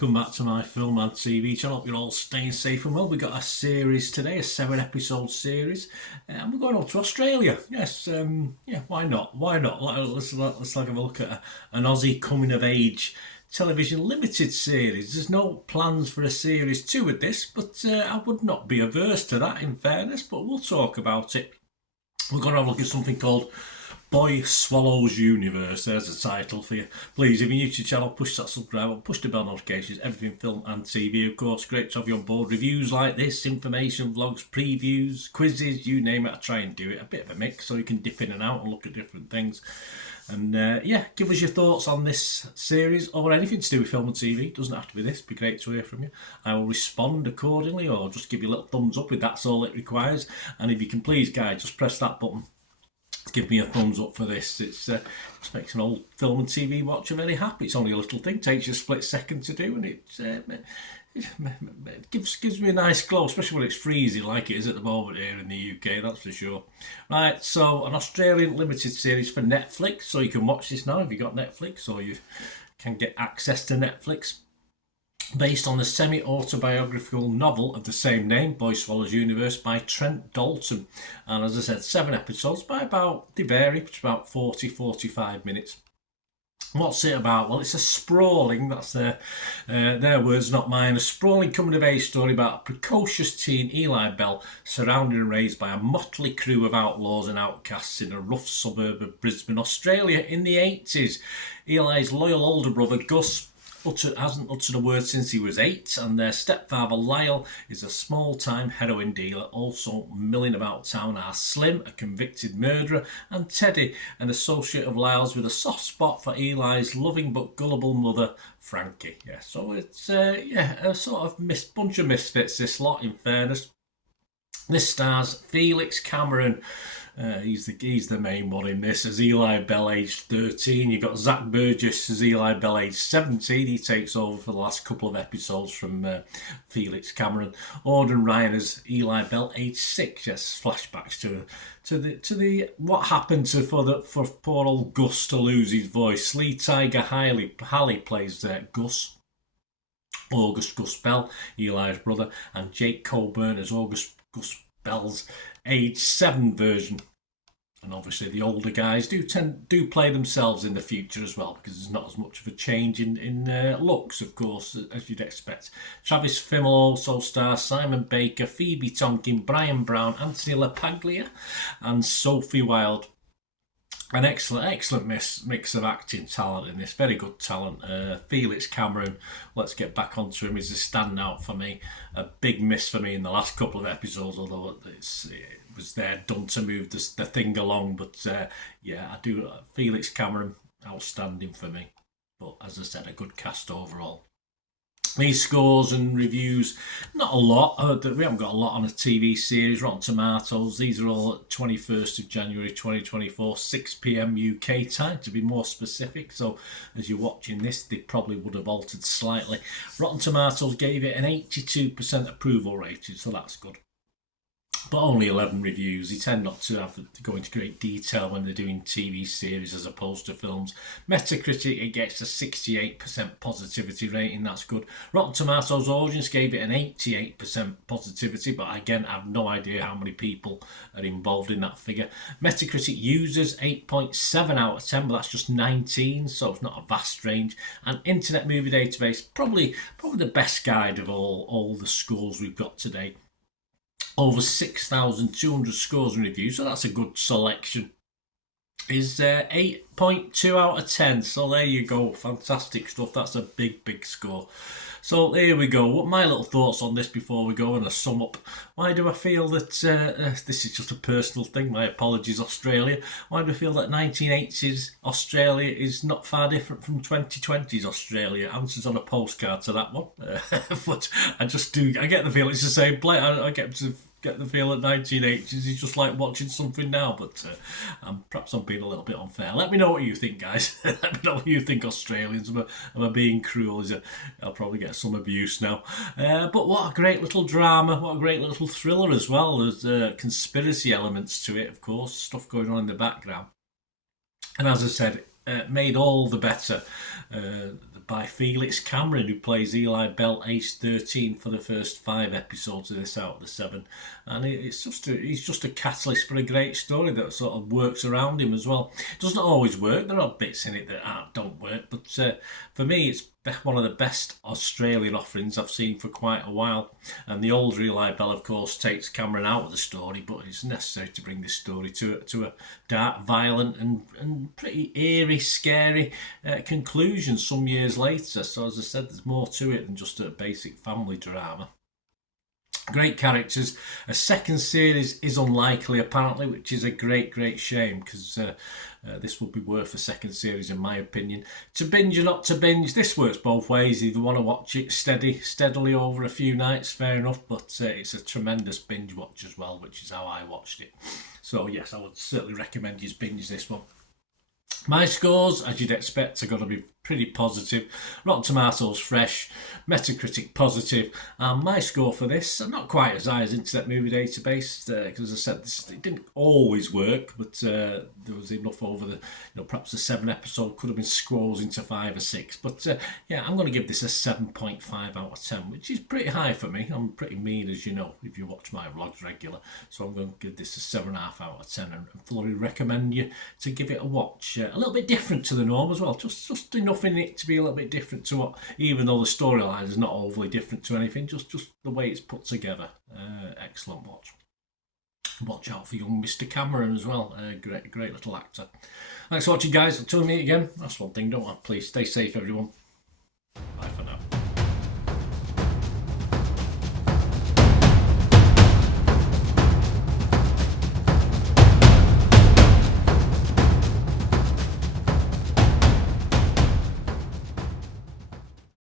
welcome back to my film and TV channel. Hope you're all staying safe and well. We've got a series today, a 7-episode series, and we're going up to Australia. Yes, yeah, why not? Why not? Let's have a look at an Aussie coming of age television limited series. There's no plans for a series 2 with this, but I would not be averse to that, in fairness. But we'll talk about it. We're going to have a look at something called Boy Swallows Universe. There's the title for you. Please, if you're new to the channel, push that subscribe button, push the bell notifications, everything film and TV, of course. Great to have you on board. Reviews like this, information, vlogs, previews, quizzes, you name it. I try and do it. A bit of a mix so you can dip in and out and look at different things. And yeah, give us your thoughts on this series or anything to do with film and TV. Doesn't have to be this. It'd be great to hear from you. I will respond accordingly or just give you a little thumbs up if that's all it requires. And if you can please, guys, just press that button. Give me a thumbs up for this. It's just makes an old film and TV watcher very happy. It's only a little thing, takes you a split second to do, and it gives me a nice glow, especially when it's freezing like it is at the moment here in the UK, that's for sure. Right, so an Australian limited series for Netflix, so you can watch this now if you've got Netflix, or you can get access to Netflix. Based on the semi-autobiographical novel of the same name, Boy Swallows Universe, by Trent Dalton. And as I said, 7 episodes by they vary, it's about 40-45 minutes. What's it about? Well, it's a sprawling, that's their words, not mine, a sprawling coming-of-age story about a precocious teen, Eli Bell, surrounded and raised by a motley crew of outlaws and outcasts in a rough suburb of Brisbane, Australia in the 80s. Eli's loyal older brother, Gus, hasn't uttered a word since he was 8, and their stepfather Lyle is a small-time heroin dealer. Also milling about town are Slim, a convicted murderer, and Teddy, an associate of Lyle's with a soft spot for Eli's loving but gullible mother, Frankie. Yeah, so it's a sort of bunch of misfits, this lot, in fairness. This stars Felix Cameron. He's the main one in this, as Eli Bell, aged 13. You've got Zach Burgess as Eli Bell, aged 17. He takes over for the last couple of episodes from Felix Cameron. Auden Ryan as Eli Bell, aged 6. Yes, flashbacks to the what happened for poor old Gus to lose his voice. Lee Tiger Halley plays Gus. August Gus Bell, Eli's brother, and Jake Coburn as August Gus Bell's age 7 version. And obviously the older guys do play themselves in the future as well, because there's not as much of a change in looks, of course, as you'd expect. Travis Fimmel also stars Simon Baker, Phoebe Tonkin, Brian Brown, Anthony LaPaglia, and Sophie Wilde. An excellent mix of acting talent in this, very good talent. Felix Cameron, let's get back onto him, is a standout for me. A big miss for me in the last couple of episodes, although it was there done to move the thing along. But yeah, I do. Felix Cameron, outstanding for me. But as I said, a good cast overall. These scores and reviews, not a lot. We haven't got a lot on a TV series. Rotten Tomatoes, these are all at 21st of January 2024, 6 p.m. UK time, to be more specific. So as you're watching this, they probably would have altered slightly. Rotten Tomatoes gave it an 82% approval rating, so that's good. But only 11 reviews. They tend not to have to go into great detail when they're doing TV series as opposed to films. Metacritic, it gets a 68% positivity rating. That's good. Rotten Tomatoes audience gave it an 88% positivity, but again, I have no idea how many people are involved in that figure. Metacritic users, 8.7 out of 10, but that's just 19, so it's not a vast range. And Internet Movie Database, probably the best guide of all the scores we've got today. Over 6,200 scores and reviews, so that's a good selection. Is 8.2 out of 10, so there you go. Fantastic stuff. That's a big score. So there we go. What my little thoughts on this before we go and a sum up. Why do I feel that this is just a personal thing? My apologies, Australia. Why do I feel that 1980s Australia is not far different from 2020s Australia? Answers on a postcard to that one. But I get the feeling it's the same play. I get the feel that 1980s is just like watching something now, but perhaps I'm being a little bit unfair. Let me know what you think, guys. Let me know what you think, Australians. Am I being cruel? I'll probably get some abuse now. But what a great little drama, what a great little thriller as well. There's conspiracy elements to it, of course, stuff going on in the background. And as I said, made all the better. The by Felix Cameron, who plays Eli Bell, age 13, for the first 5 episodes of this out of the 7. And he's just a catalyst for a great story that sort of works around him as well. It doesn't always work. There are bits in it that don't work, but for me, it's one of the best Australian offerings I've seen for quite a while. And the older Eli Bell, of course, takes Cameron out of the story, but it's necessary to bring this story to a dark, violent and pretty eerie, scary conclusion some years later. So as I said, there's more to it than just a basic family drama. Great characters. A second series is unlikely, apparently, which is a great shame, because this would be worth a second series, in my opinion. To binge or not to binge, this works both ways. If you want to watch it steadily over a few nights, fair enough, but it's a tremendous binge watch as well, which is how I watched it. So yes, I would certainly recommend you binge this one. My scores, as you'd expect, are going to be pretty positive. Rotten Tomatoes fresh, Metacritic positive, and my score for this, not quite as high as Internet Movie Database, because as I said, it didn't always work, but there was enough over the, perhaps the 7 episode could have been scrolls into 5 or 6, but yeah, I'm going to give this a 7.5 out of 10, which is pretty high for me. I'm pretty mean, as you know, if you watch my vlogs regular, so I'm going to give this a 7.5 out of 10, and fully recommend you to give it a watch. A little bit different to the norm as well, just enough in it to be a little bit different to what, even though the storyline is not overly different to anything, just the way it's put together. Excellent watch. Watch out for young Mr. Cameron as well. Great little actor. Thanks for watching, guys. Until we meet again, that's one thing, don't I? Please stay safe, everyone. Bye for now.